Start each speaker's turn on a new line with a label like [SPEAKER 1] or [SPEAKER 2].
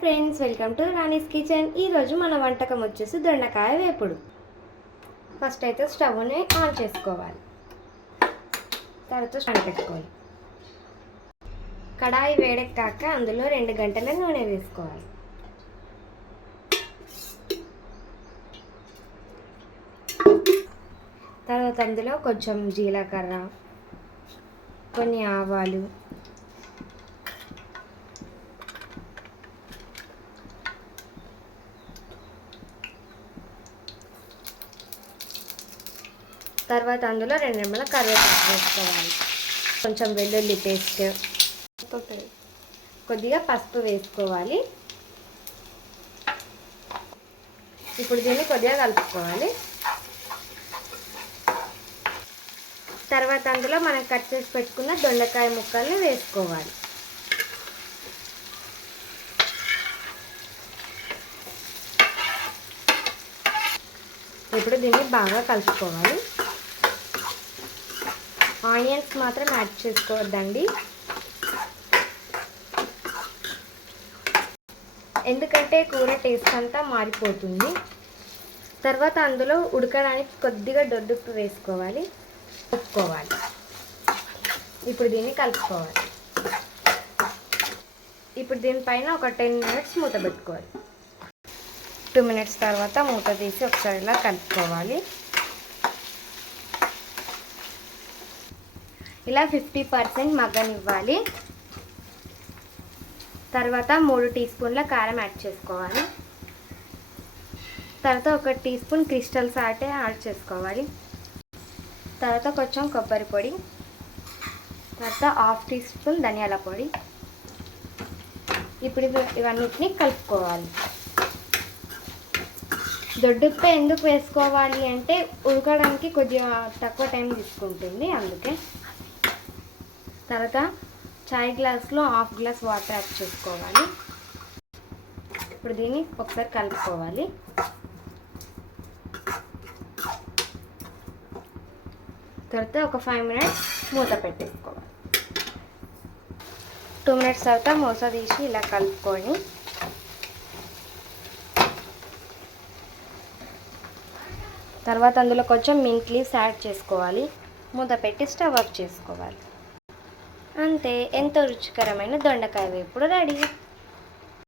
[SPEAKER 1] Friends welcome to Rani's kitchen. ఈరోజు మన వంటకం వచ్చేసి దొండకాయ వేపుడు. ఫస్ట్ అయితే స్టవ్ని ఆన్ చేసుకోవాలి. తర్వాత స్టవ్ పెట్టుకోవాలి. కడాయి వేడెక్కాక అందులో రెండు గంటల నూనె వేసుకోవాలి. తర్వాత అందులో కొంచెం జీలకర్ర కొన్ని ఆవాలు తర్వాత అందులో రెండు నిమ్మల కరివేపాకు వేసుకోవాలి. కొంచెం వెల్లుల్లి పేస్ట్. కొద్దిగా పసుపు వేసుకోవాలి. ఇప్పుడు దీన్ని కొద్దిగా కలుపుకోవాలి. తర్వాత అందులో మనం కట్ చేసి పెట్టుకున్న దొండకాయ ముక్కల్ని వేసుకోవాలి. ఇప్పుడు దీన్ని బాగా కలుపుకోవాలి. ఆనియన్స్ మాత్రం యాడ్ చేసుకోవద్దండి. ఎందుకంటే కూర టేస్ట్ అంతా మారిపోతుంది. తర్వాత అందులో ఉడకడానికి కొద్దిగా దొడ్డుప్పు వేసుకోవాలి. కలుపుకోవాలి. ఇప్పుడు దీన్ని కలుపుకోవాలి. ఇప్పుడు దీనిపైన ఒక టెన్ మినిట్స్ మూత పెట్టుకోవాలి. టూ మినిట్స్ తర్వాత మూత తీసి ఒకసారి ఇలా కలుపుకోవాలి. ఇలా ఫిఫ్టీ పర్సెంట్ మగ్గనివ్వాలి. తర్వాత మూడు టీ స్పూన్ల కారం యాడ్ చేసుకోవాలి. తర్వాత ఒక teaspoon crystal salt add చేసుకోవాలి. తర్వాత కొంచెం కొబ్బరి పొడి. తర్వాత హాఫ్ టీ స్పూన్ ధనియాల పొడి. ఇప్పుడు ఇవన్నిటిని కలుపుకోవాలి. దొడ్డుప్ప ఎందుకు వేసుకోవాలి అంటే ఉడకడానికి కొద్దిగా తక్కువ టైం తీసుకుంటుంది అందుకే. తర్వాత చాయ్ గ్లాస్లో హాఫ్ గ్లాస్ వాటర్ యాడ్ చేసుకోవాలి. ఇప్పుడు దీన్ని ఒకసారి కలుపుకోవాలి. తర్వాత ఒక ఫైవ్ మినిట్స్ మూత పెట్టేసుకోవాలి. టూ మినిట్స్ తర్వాత మూత తీసి ఇలా కలుపుకొని తర్వాత అందులో కొంచెం మింట్ లీవ్స్ యాడ్ చేసుకోవాలి. మూత పెట్టి స్టవ్ ఆఫ్ చేసుకోవాలి. అంతే ఎంతో రుచికరమైన దొండకాయ వేపుడు రెడీ.